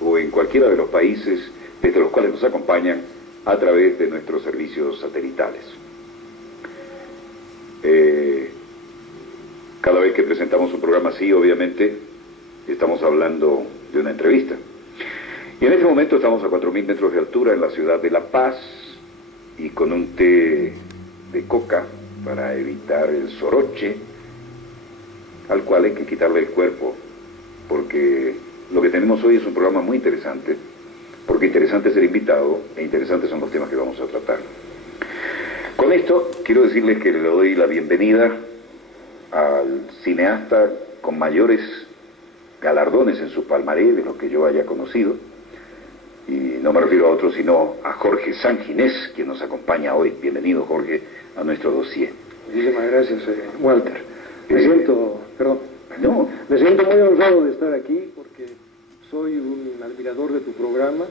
o en cualquiera de los países desde los cuales nos acompañan a través de nuestros servicios satelitales. Cada vez que presentamos un programa así, obviamente, estamos hablando de una entrevista. Y en este momento estamos a 4.000 metros de altura en la ciudad de La Paz y con un té de coca para evitar el soroche, al cual hay que quitarle el cuerpo, porque lo que tenemos hoy es un programa muy interesante, porque interesante es el invitado e interesantes son los temas que vamos a tratar. Con esto quiero decirles que le doy la bienvenida al cineasta con mayores galardones en su palmarés de los que yo haya conocido, y no me refiero a otro sino a Jorge Sanginés, quien nos acompaña hoy. Bienvenido, Jorge, a nuestro dossier. Muchísimas gracias, Walter. Me siento muy honrado de estar aquí porque soy un admirador de tu programa,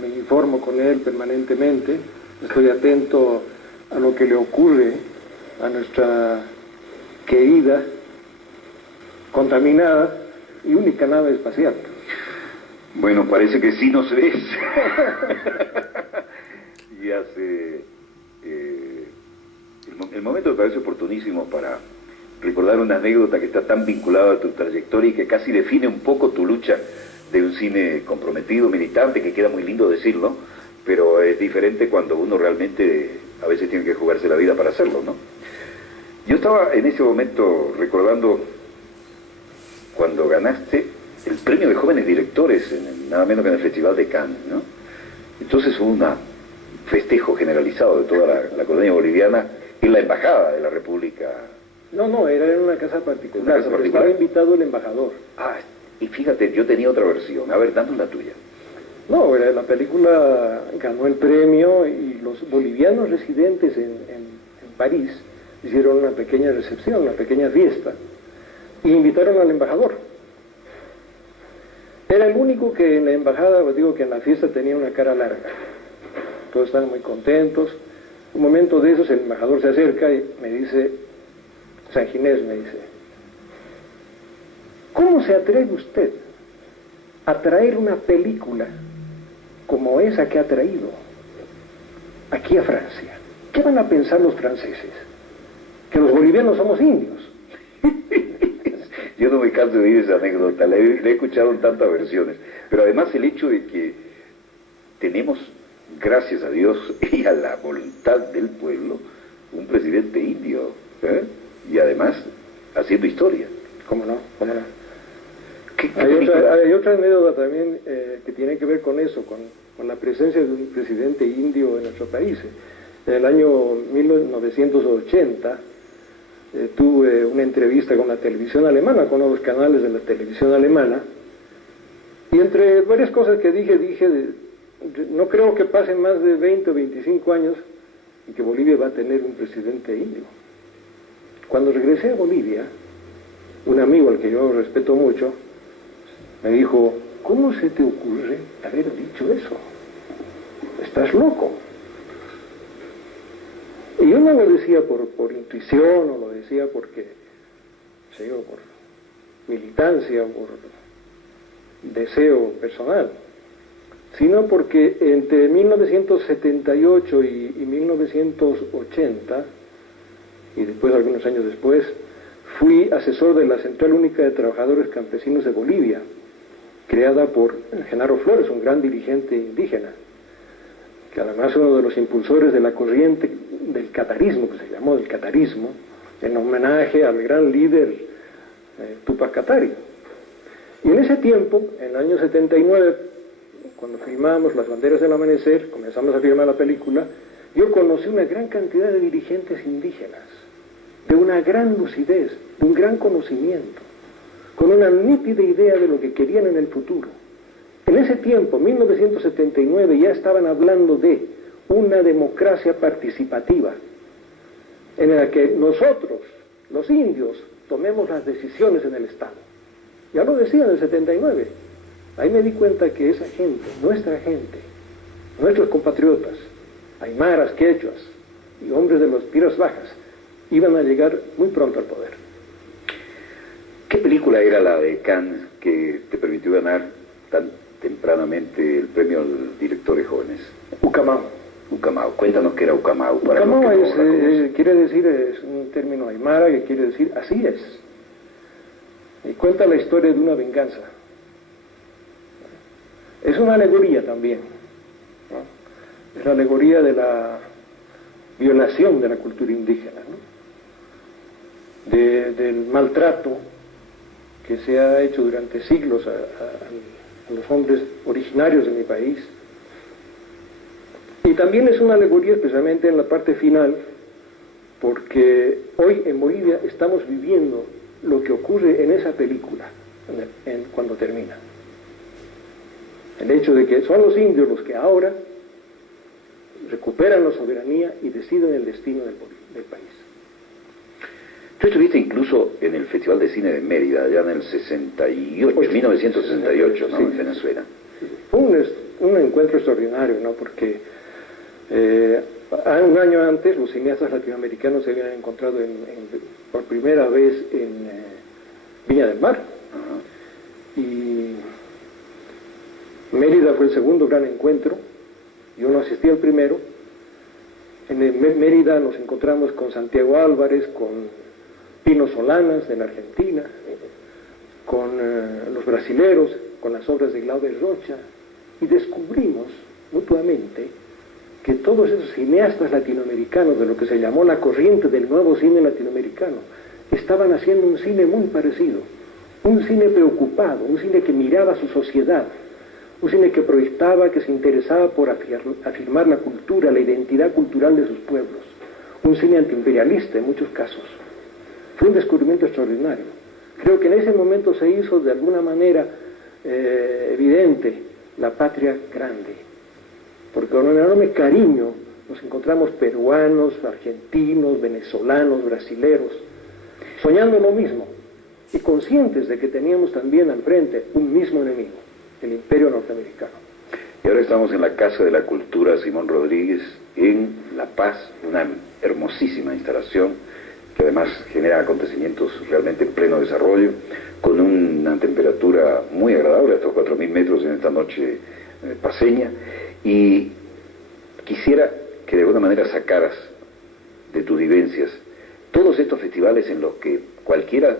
me informo con él permanentemente, estoy atento a lo que le ocurre a nuestra querida, contaminada y única nave espacial. Bueno, parece que sí nos ves. Y hace... el momento me parece oportunísimo para recordar una anécdota que está tan vinculada a tu trayectoria y que casi define un poco tu lucha de un cine comprometido, militante, que queda muy lindo decirlo, pero es diferente cuando uno realmente a veces tiene que jugarse la vida para hacerlo, ¿no? Yo estaba en ese momento recordando cuando ganaste el premio de jóvenes directores, nada menos que en el Festival de Cannes, ¿no? Entonces hubo un festejo generalizado de toda la colonia boliviana en la embajada de la República. No, era en una casa particular, estaba invitado el embajador. Ah, y fíjate, yo tenía otra versión. A ver, danos la tuya. No, la película ganó el premio y los bolivianos residentes en París hicieron una pequeña recepción, una pequeña fiesta, y invitaron al embajador. Era el único que en la embajada, os digo que en la fiesta tenía una cara larga. Todos estaban muy contentos. Un momento de esos el embajador se acerca y me dice, Sanginés me dice, ¿cómo se atreve usted a traer una película como esa que ha traído aquí a Francia? ¿Qué van a pensar los franceses? Que los bolivianos somos indios. Yo no me canso de oír esa anécdota, la he escuchado en tantas versiones, pero además el hecho de que tenemos, gracias a Dios y a la voluntad del pueblo, un presidente indio, y además haciendo historia. ¿Cómo no? Hay otra anécdota también que tiene que ver con eso, con la presencia de un presidente indio en nuestro país. En el año 1980 tuve una entrevista con la televisión alemana, con los canales de la televisión alemana, y entre varias cosas que dije, no creo que pasen más de 20 o 25 años y que Bolivia va a tener un presidente indio. Cuando regresé a Bolivia, un amigo al que yo respeto mucho, me dijo, ¿cómo se te ocurre haber dicho eso? Estás loco. Y yo no lo decía por intuición, o lo decía porque, por militancia, por deseo personal, sino porque entre 1978 y 1980, y después, algunos años después, fui asesor de la Central Única de Trabajadores Campesinos de Bolivia, creada por Genaro Flores, un gran dirigente indígena, que además es uno de los impulsores de la corriente del catarismo, que se llamó el catarismo, en homenaje al gran líder Túpac Katari. Y en ese tiempo, en el año 79, cuando filmamos Las Banderas del Amanecer, comenzamos a filmar la película, yo conocí una gran cantidad de dirigentes indígenas, de una gran lucidez, de un gran conocimiento, con una nítida idea de lo que querían en el futuro. En ese tiempo, 1979, ya estaban hablando de una democracia participativa, en la que nosotros, los indios, tomemos las decisiones en el Estado. Ya lo decía en el 79. Ahí me di cuenta que esa gente, nuestros compatriotas, aymaras, quechuas y hombres de las tierras bajas, iban a llegar muy pronto al poder. ¿Qué película era la de Cannes que te permitió ganar tempranamente el premio al directores jóvenes. Ucamau. Ucamau. Cuéntanos qué era Ucamau. Ucamau quiere decir, es un término aymara que quiere decir así es. Y cuenta la historia de una venganza. Es una alegoría también, ¿no? Es la alegoría de la violación de la cultura indígena, ¿no? Del maltrato que se ha hecho durante siglos a los hombres originarios de mi país. Y también es una alegoría especialmente en la parte final, porque hoy en Bolivia estamos viviendo lo que ocurre en esa película cuando termina. El hecho de que son los indios los que ahora recuperan la soberanía y deciden el destino del país. Tú estuviste incluso en el Festival de Cine de Mérida, allá en el 1968, ¿no? Sí, en Venezuela. Sí. Fue un encuentro extraordinario, ¿no? Porque un año antes los cineastas latinoamericanos se habían encontrado por primera vez en Viña del Mar. Y Mérida fue el segundo gran encuentro, yo no asistí al primero. En Mérida nos encontramos con Santiago Álvarez, con Pino Solanas de la Argentina, con los brasileros, con las obras de Glauber Rocha, y descubrimos mutuamente que todos esos cineastas latinoamericanos de lo que se llamó la corriente del nuevo cine latinoamericano estaban haciendo un cine muy parecido, un cine preocupado, un cine que miraba a su sociedad, un cine que proyectaba, que se interesaba por afirmar la cultura, la identidad cultural de sus pueblos, un cine antiimperialista en muchos casos. Fue un descubrimiento extraordinario. Creo que en ese momento se hizo de alguna manera evidente la patria grande, porque con un enorme cariño nos encontramos peruanos, argentinos, venezolanos, brasileros, soñando lo mismo y conscientes de que teníamos también al frente un mismo enemigo, el imperio norteamericano. Y ahora estamos en la Casa de la Cultura Simón Rodríguez en La Paz, una hermosísima instalación que además genera acontecimientos realmente en pleno desarrollo, con una temperatura muy agradable, hasta 4.000 metros en esta noche paceña, y quisiera que de alguna manera sacaras de tus vivencias todos estos festivales en los que cualquiera,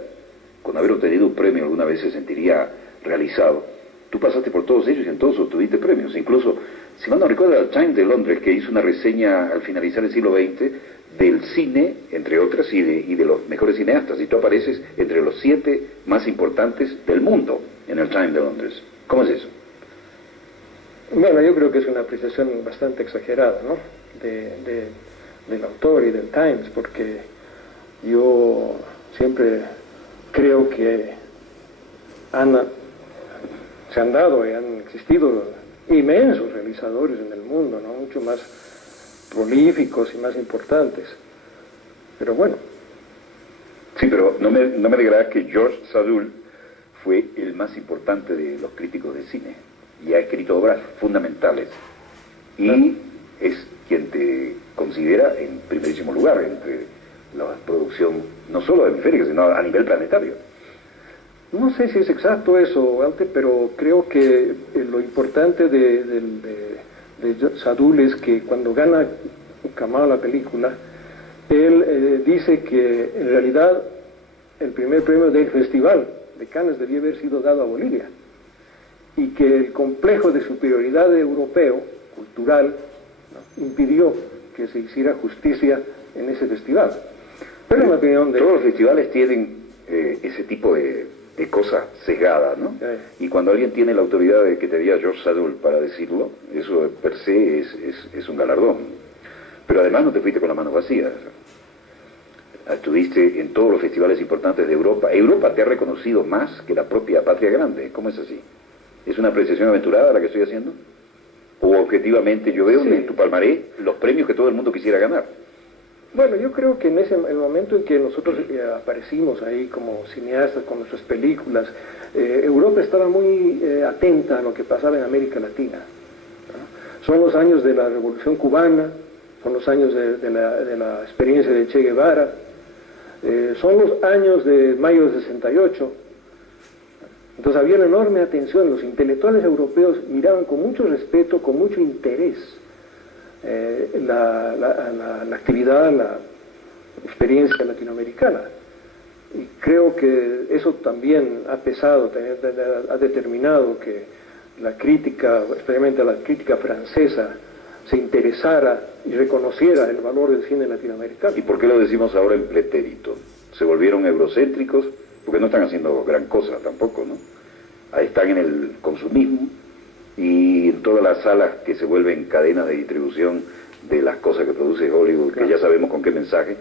con haber obtenido un premio alguna vez, se sentiría realizado. Tú pasaste por todos ellos y en todos obtuviste premios, incluso, si mal no recuerdo, el Times de Londres, que hizo una reseña al finalizar el siglo XX del cine, entre otras, y de los mejores cineastas, y tú apareces entre los 7 más importantes del mundo en el Times de Londres. ¿Cómo es eso? Bueno, yo creo que es una apreciación bastante exagerada, ¿no?, del autor y del Times, porque yo siempre creo que se han dado y han existido inmensos realizadores en el mundo, ¿no?, mucho más prolíficos y más importantes, pero bueno. Sí, pero no me alegrará que George Sadoul fue el más importante de los críticos de cine y ha escrito obras fundamentales y es quien te considera en primerísimo lugar entre la producción no solo hemisférica sino a nivel planetario. No sé si es exacto eso, Walter, pero creo que lo importante de Sadoul es que cuando gana Ucamau la película, él dice que en realidad el primer premio del Festival de Cannes debía haber sido dado a Bolivia y que el complejo de superioridad europeo, cultural, ¿no?, impidió que se hiciera justicia en ese festival. Pero en la opinión de... Todos los festivales tienen ese tipo de cosa sesgada, ¿no? Y cuando alguien tiene la autoridad de que te diga George Sadoul para decirlo, eso per se es un galardón. Pero además no te fuiste con las manos vacías. Estuviste en todos los festivales importantes de Europa. Europa te ha reconocido más que la propia patria grande. ¿Cómo es así? ¿Es una apreciación aventurada la que estoy haciendo? ¿O objetivamente yo veo en tu palmarés los premios que todo el mundo quisiera ganar? Bueno, yo creo que en el momento en que nosotros aparecimos ahí como cineastas con nuestras películas, Europa estaba muy atenta a lo que pasaba en América Latina, ¿no? Son los años de la Revolución Cubana, son los años de la experiencia de Che Guevara, son los años de mayo del 68, Entonces había una enorme atención, los intelectuales europeos miraban con mucho respeto, con mucho interés la actividad, la experiencia latinoamericana. Y creo que eso también ha pesado, ha determinado que la crítica, especialmente la crítica francesa, se interesara y reconociera el valor del cine latinoamericano. ¿Y por qué lo decimos ahora en pretérito? ¿Se volvieron eurocéntricos? Porque no están haciendo gran cosa tampoco, ¿no? Ahí están en el consumismo y en todas las salas que se vuelven cadenas de distribución de las cosas que produce Hollywood, claro, que ya sabemos con qué mensaje,